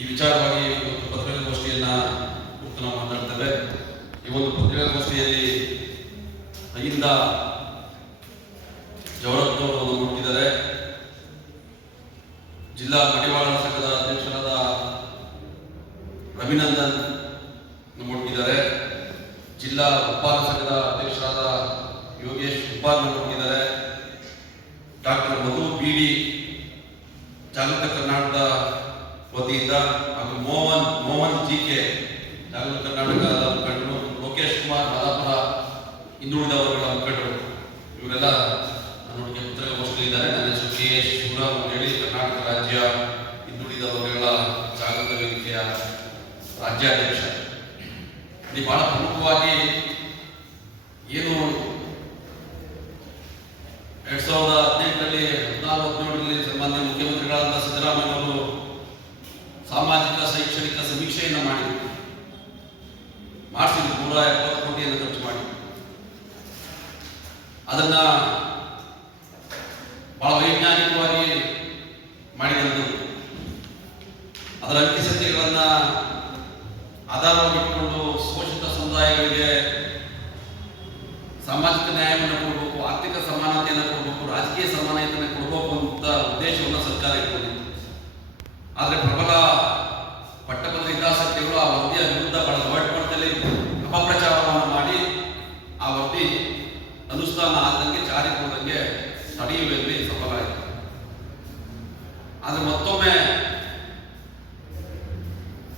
ಈ ವಿಚಾರವಾಗಿ ಒಂದು ಪತ್ರಿಕಾಗೋಷ್ಠಿಯನ್ನ ಕುರಿತು ನಾವು ಮಾತಾಡ್ತೇವೆ. ಈ ಒಂದು ಪತ್ರಿಕಾಗೋಷ್ಠಿಯಲ್ಲಿ ಅಹಿಂದ ಜವಳತ್ನವರು ಹುಟ್ಟಿದ್ದಾರೆ. ಜಿಲ್ಲಾ ಕಡಿವಾಳ ಸಂಘದ ಅಧ್ಯಕ್ಷರಾದ ರವಿನಂದನ್ ಹುಟ್ಟಿದ್ದಾರೆ. ಜಿಲ್ಲಾ ಉಪ್ಪಾರ ಸಂಘದ ಅಧ್ಯಕ್ಷರಾದ ಯೋಗೇಶ್ ಉಪ್ಪಾರ್ ಹುಟ್ಟಿದ್ದಾರೆ. ಡಾಕ್ಟರ್ ಮಧು ಬಿಡಿ ಜಾಗೃತ ಕರ್ನಾಟಕದ ವತಿಯಿಂದ ಹಾಗೂ ಮೋಹನ್ ಮೋಹನ್ ಜಿ ಕೆ ಜಾಗೃತ ಕರ್ನಾಟಕದ ಮುಖಂಡರು, ಲೋಕೇಶ್ ಕುಮಾರ್ ಮಾದಾಪುರ ಹಿಂದುಳಿದ ವರ್ಗಗಳ ಮುಖಂಡರು, ಇವರೆಲ್ಲ ನನ್ನೊಟ್ಟಿಗೆ ಪತ್ರಿಕಾಗೋಷ್ಠಿಯಲ್ಲಿದ್ದಾರೆ ನನ್ನ ಹೆಸರು ಕೆ ಎಸ್ ಶಿವರಾಮ್ ಹೇಳಿ ಕರ್ನಾಟಕ ರಾಜ್ಯ ಹಿಂದುಳಿದ ವರ್ಗಗಳ ಜಾಗೃತ ವೇದಿಕೆಯ ರಾಜ್ಯಾಧ್ಯಕ್ಷ. ಇಲ್ಲಿ ಬಹಳ ಪ್ರಮುಖವಾಗಿ ಏನು ಎರಡ್ ಸಾವಿರದ ಹದಿನೆಂಟರಲ್ಲಿ ಹದಿನಾರು ಹದಿನೇಳರಲ್ಲಿ ಸನ್ಮಾನ್ಯ ಮುಖ್ಯಮಂತ್ರಿಗಳಾದ ಸಿದ್ದರಾಮಯ್ಯ ಅವರು ಸಾಮಾಜಿಕ ಶೈಕ್ಷಣಿಕ ಸಮೀಕ್ಷೆಯನ್ನು ಮಾಡಿದರು ಮಾಡಿಸಿದ್ರು ನೂರ ಎಪ್ಪತ್ತು ಕೋಟಿಯನ್ನು ಖರ್ಚು ಮಾಡಿ. ಅದನ್ನ ಬಹಳ ವೈಜ್ಞಾನಿಕವಾಗಿ ಮಾಡಿದಂಥದ್ದು. ಅದರ ಅತಿ ಸಂಖ್ಯೆಗಳನ್ನ ಆಧಾರವಾಗಿಟ್ಟುಕೊಂಡು ಶೋಷಿತ ಸಮುದಾಯಗಳಿಗೆ ಸಾಮಾಜಿಕ ನ್ಯಾಯವನ್ನು ಕೊಡಬೇಕು, ಆರ್ಥಿಕ ಸಮಾನತೆಯನ್ನು ಕೊಡಬೇಕು, ರಾಜಕೀಯ ಸಮಾನತೆಯನ್ನು ಕೊಡಬೇಕು ಅಂತ ಉದ್ದೇಶವನ್ನು ಸರ್ಕಾರ ಇಟ್ಕೊಂಡಿತ್ತು ಆದರೆ ಪ್ರಬಲ ಪಟ್ಟಪದ ಹಿತಾಸಕ್ತಿಗಳು ಆ ವರದಿಯ ವಿರುದ್ಧ ಮತ್ತೊಮ್ಮೆ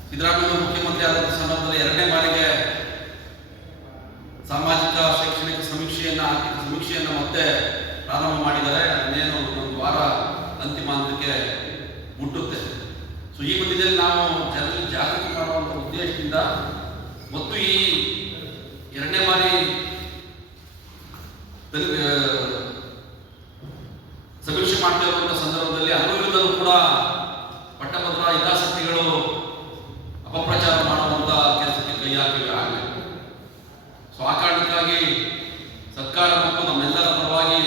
ಸಿದ್ದರಾಮಯ್ಯ ಮುಖ್ಯಮಂತ್ರಿ ಆದ ಸಂದರ್ಭದಲ್ಲಿ ಎರಡನೇ ಬಾರಿಗೆ ಸಾಮಾಜಿಕ ಶೈಕ್ಷಣಿಕ ಸಮೀಕ್ಷೆಯನ್ನ, ಆರ್ಥಿಕ ಸಮೀಕ್ಷೆಯನ್ನ ಮತ್ತೆ ಪ್ರಾರಂಭ ಮಾಡಿದರೆ ಇನ್ನೇನು ಒಂದು ವಾರ ಅಂತಿಮ ಹಂತಕ್ಕೆ ಮುಟ್ಟುತ್ತೆ. ಸೊ ಈ ಮಧ್ಯದಲ್ಲಿ ನಾವು ಜನರಲ್ಲಿ ಜಾಗೃತಿ ಮಾಡುವಂತ ಉದ್ದೇಶದಿಂದ ಮತ್ತು ಈ ಎರಡನೇ ಬಾರಿ ದಲಿತ, ಆ, ಸಮೀಕ್ಷೆ ಮಾಡ್ತಾ ಇರುವಂತಹ ಸಂದರ್ಭದಲ್ಲಿ ಅನುವಿರುದ್ಧರೂ ಕೂಡ ಪಟ್ಟಭದ್ರ ಹಿತಾಸಕ್ತಿಗಳು ಅಪಪ್ರಚಾರ ಮಾಡುವಂತ ಕೆಲಸಕ್ಕೆ ಕೈ ಹಾಕಿವೆ ಆಗಲಿ ಸೊ ಆ ಕಾರಣಕ್ಕಾಗಿ ಸರ್ಕಾರ ಮತ್ತು ನಮ್ಮೆಲ್ಲರ ಪರವಾಗಿ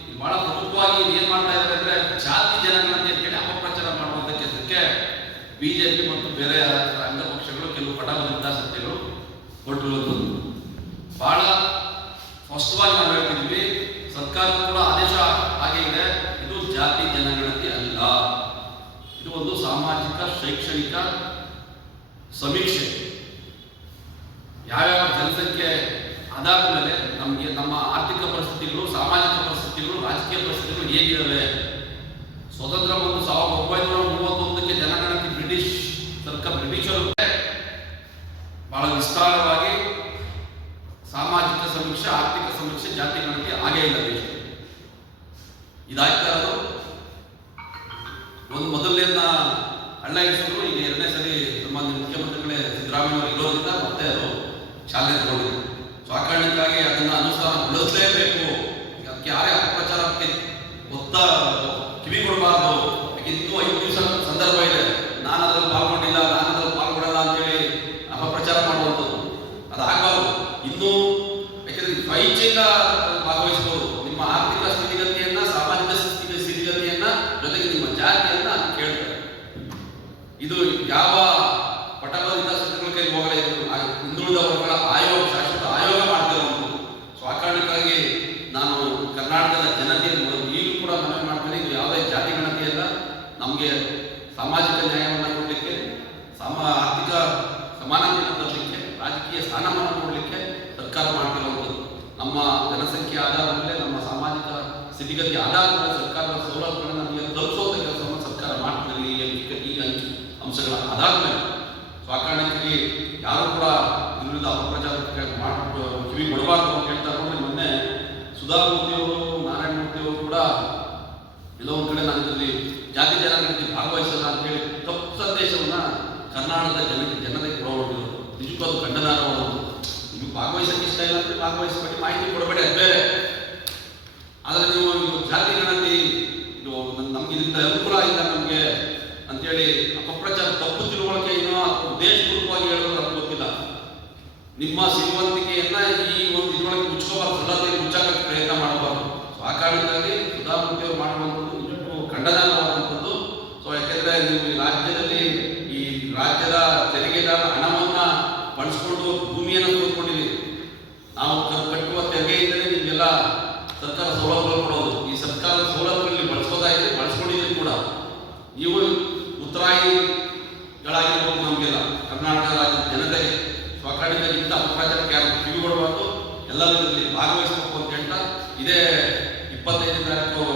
ಇಲ್ಲಿ ಬಹಳ ಪ್ರಮುಖವಾಗಿ ಏನ್ ಮಾಡ್ತಾ ಇದ್ದಾರೆ ಅಂದ್ರೆ ಜಾತಿ ಜನಗಣತಿ ಅಂತ ಹೇಳಿ ಅಪಪ್ರಚಾರ ಮಾಡುವಂತ ಕೆಲಸಕ್ಕೆ ಬಿಜೆಪಿ ಮತ್ತು ಬೇರೆ ಅಂಗ ಪಕ್ಷಗಳು ಕೆಲವು ಪಟಾಬಲ ಹಿತಾಸಕ್ತಿಗಳು ಹೊರಟಿರುವಂಥದ್ದು ಬಹಳ ಸ್ಪಷ್ಟವಾಗಿ ನಾವು ಹೇಳ್ತಿದ್ವಿ ಸರ್ಕಾರ ಕೂಡ ಆದೇಶ ಹಾಗೆ ಇದೆ. ಇದು ಜಾತಿ ಜನಗಣತಿ ಅಲ್ಲ. ಇದು ಒಂದು ಸಾಮಾಜಿಕ, ಶೈಕ್ಷಣಿಕ ಸಮೀಕ್ಷೆ. ಯಾವ್ಯಾವ ಜನಸಂಖ್ಯೆ ಆಧಾರದ ಮೇಲೆ ನಮಗೆ ನಮ್ಮ ಆರ್ಥಿಕ ಪರಿಸ್ಥಿತಿಗಳು, ಸಾಮಾಜಿಕ ಪರಿಸ್ಥಿತಿಗಳು, ರಾಜಕೀಯ ಪರಿಸ್ಥಿತಿಗಳು ಹೇಗಿದ್ದಾವೆ ಸ್ವತಂತ್ರ ಬಂದು ಸಾವಿರದ ಒಂಬೈನೂರ ಮೂವತ್ತೊಂದಕ್ಕೆ ಜನಗಣತಿ ಬ್ರಿಟಿಷ್ ಸರ್ಕಾರ ಬ್ರಿಟಿಷರು ಬಹಳ ವಿಸ್ತಾರವಾಗಿ ಸಾಮಾಜಿಕ ಸಮೀಕ್ಷೆ ಆರ್ಥಿಕ ಸಮೀಕ್ಷೆ ಜಾತಿ ಗಣತಿ ಆಗೇ ಇಲ್ಲ ದೇಶ ಇದಾಗ್ತಾ ಇರೋದು ಒಂದು ಮೊದಲನೇದನ್ನ ಅಳ್ಳಾಯಿಸಿದ್ರು ಈಗ ಎರಡನೇ ಸರಿ ನಮ್ಮ ಮುಖ್ಯಮಂತ್ರಿಗಳೇ ಸಿದ್ದರಾಮಯ್ಯ ಅವರು ಇರೋದ್ರಿಂದ ಮತ್ತೆ ಅದು ಚಾಲನೆ ತಗೊಂಡಿದೆ. ಸೊ ಆ ಕಾರಣಕ್ಕಾಗಿ ಅದನ್ನ ಅನುಷ್ಠಾನಗೊಳಿಸಲೇಬೇಕು ಅದಕ್ಕೆ ಯಾರೇ ಅಪಪ್ರಚಾರಕ್ಕೆ ಒತ್ತ ಕಿವಿ ಕೊಡಬಾರ್ದು ಯಾಕೆ ಇನ್ನೂ ಐದು ದಿವಸ ಸಂದರ್ಭ ಇದೆ ನಾನು ಅದ್ರಲ್ಲಿ ಪಾಲ್ಗೊಂಡಿಲ್ಲ ನಾನು ಅದ್ರಲ್ಲಿ ಪಾಲ್ಗೊಳ್ಳಲ್ಲ ಅಂತೇಳಿ ಅಪಪ್ರಚಾರ ಮಾಡುವಂಥದ್ದು ಅದಾಗಬಾರ್ದು ಇನ್ನೂ ಯಾಕೆಂದ್ರೆ ಸ್ವಇಚ್ಛೆಯಿಂದ ಭಾಗವಹಿಸಬಹುದು ನಿಮ್ಮ ಆರ್ಥಿಕ ಸ್ಥಿತಿಗತಿಯನ್ನ ಸಾಮಾಜಿಕ ಸ್ಥಿತಿ ಸ್ಥಿತಿಗತಿಯನ್ನ ಜೊತೆಗೆ ನಿಮ್ಮ ಜಾತಿಯನ್ನ ಅದು ಕೇಳ್ತಾರೆ ಇದು ಯಾವ ಪಟ್ಟಭದ್ರ ಹಿತಾಸಕ್ತಿಗಳ ಕೈಲಿ ಹೋಗಲ್ಲ ಇದು ಆ ವರ್ಗಗಳ ಆಯೋಗ, ಶಾಶ್ವತ ಆಯೋಗ ಮಾಡ್ತಿರುವಂಥದ್ದು ಸೊ ಆ ಕಾರಣಕ್ಕಾಗಿ ನಾನು ಕರ್ನಾಟಕದ ಜನತೆಯನ್ನು ಈಗಲೂ ಕೂಡ ಮನವಿ ಮಾಡ್ತೇನೆ, ಇದು ಯಾವುದೇ ಜಾತಿ ಗಣತಿ ಅಲ್ಲ, ನಮಗೆ ಸಾಮಾಜಿಕ ನ್ಯಾಯವನ್ನು ಕೊಡಲಿಕ್ಕೆ, ಸಮ, ಆರ್ಥಿಕ ಸಮಾನತೆಯನ್ನು ತರಲಿಕ್ಕೆ ರಾಜಕೀಯ ಸ್ಥಾನಮಾನ ಕೊಡಲಿಕ್ಕೆ ಸರ್ಕಾರ ಮಾಡ್ತಿರುವಂಥದ್ದು. ನಮ್ಮ ಜನಸಂಖ್ಯೆ ಆಧಾರದ ಮೇಲೆ, ನಮ್ಮ ಸಾಮಾಜಿಕ ಸ್ಥಿತಿಗತಿ ಆಧಾರದ ಮೇಲೆ ಸರ್ಕಾರದ ಸೌಲಭ್ಯಗಳನ್ನು ನಮಗೆ ತಲುಪಿಸುವಂಥ ಕೆಲಸವನ್ನು ಸರ್ಕಾರ ಮಾಡ್ತಿರಲಿ ಈ ಈ ಅಂಶಗಳ ಆಧಾರದ ಮೇಲೆ. ಆ ಯಾರು ಕೂಡ ವಿರುದ್ಧ ಅಪಪ್ರಚಾರಕ್ಕೆ ಮಾಡಿಬಿಟ್ಟು ಕಿವಿ ಕೊಡಬಾರ್ದು ಅಂತ ಹೇಳ್ತಾ ನೋಡಿ ಮೊನ್ನೆ ಸುಧಾಮೂರ್ತಿಯವರು ನಾರಾಯಣ ಮೂರ್ತಿ ಕೂಡ ಎಲ್ಲೋ ಕಡೆ ನಾನು ಇದರಲ್ಲಿ ಜಾತಿ ಜನಗಣತಿ ಭಾಗವಹಿಸಲ್ಲ ಅಂತ ಹೇಳಿ ತಪ್ಪು ಸಂದೇಶವನ್ನ ಕರ್ನಾಟಕದ ಜನಕ್ಕೆ ಜನತೆ ಜನತೆಗೆ ಕೊಡೋದು ನಿಜಕ್ಕೂ ಅದು ಖಂಡನಾರ್ಹವಾದದ್ದು. ನೀವು ಭಾಗವಹಿಸಕ್ಕೆ ಇಷ್ಟ ಇಲ್ಲ ಅಂದ್ರೆ ಭಾಗವಹಿಸಬೇಡಿ ಮಾಹಿತಿ ಕೊಡಬೇಡಿ, ಅದು ಆದರೆ ನೀವು ಜಾತಿ ಇದು ನಮ್ಗೆ ಇದರಿಂದ ಅನುಕೂಲ ಇಲ್ಲ ನಮಗೆ. ಅಂತೇಳಿ ಅಪಪ್ರಚಾರ, ತಪ್ಪು ತಿಳುವಳಿಕೆ ಏನೋ ಉದ್ದೇಶಪೂರ್ವಕವಾಗಿ ಹೇಳೋದು ನನಗೆ ಗೊತ್ತಿಲ್ಲ. ನಿಮ್ಮ ಸಿರಿವಂತಿಕೆಯನ್ನ ಈ ಒಂದು ಇದುವರೆಗೆ ಮುಚ್ಕೋಬಾರ್ದು ಸುಧಾರಣೆ ಪ್ರಯತ್ನ ಮಾಡಬಾರ್ದು. ಆ ಕಾರಣಕ್ಕಾಗಿ ಸುಧಾಮೂರ್ತಿಯವರು ಮಾಡುವಂಥದ್ದು ನಿಜಕ್ಕೂ ಖಂಡನಾರ್ಹವಾದಂಥದ್ದು. ಸೊ ಯಾಕೆಂದ್ರೆ ನೀವು ರಾಜ್ಯದಲ್ಲಿ ಈ ರಾಜ್ಯದ ತೆರಿಗೆದಾರ ಹಣವನ್ನ ಬಳಸ್ಕೊಂಡು ಭೂಮಿಯನ್ನು ತೋರ್ಕೊಂಡಿದ್ದೀರಿ ನಾವು ಕಟ್ಟುವ ತೆರಿಗೆಯಿಂದಲೇ ನಿಮಗೆಲ್ಲ ಸರ್ಕಾರ ಸೌಲಭ್ಯಗಳು ಕೊಡೋದು. ಈ ಸರ್ಕಾರದ ಸೌಲಭ್ಯಗಳಲ್ಲಿ ಬಳಸೋದಾಗಿದೆ ಬಳಸ್ಕೊಂಡಿದ್ದೀವಿ ಕೂಡ. ನೀವು ಗಳಾಗಿರ್ಬೋದು ನಮಗೆಲ್ಲ ಕರ್ನಾಟಕ ರಾಜ್ಯದ ಜನತೆಗೆ ಸ್ವಕರ್ಣಿತ ಇಂಥ ಅವಕಾಶಕ್ಕೆ ಯಾರು ಕಿವಿಗೊಡಬಾರ್ದು ಎಲ್ಲದರಲ್ಲಿ ಭಾಗವಹಿಸಬೇಕು ಅಂತ ಹೇಳ್ತಾ ಇದೇ ಇಪ್ಪತ್ತೈದು ತಾರೀಕು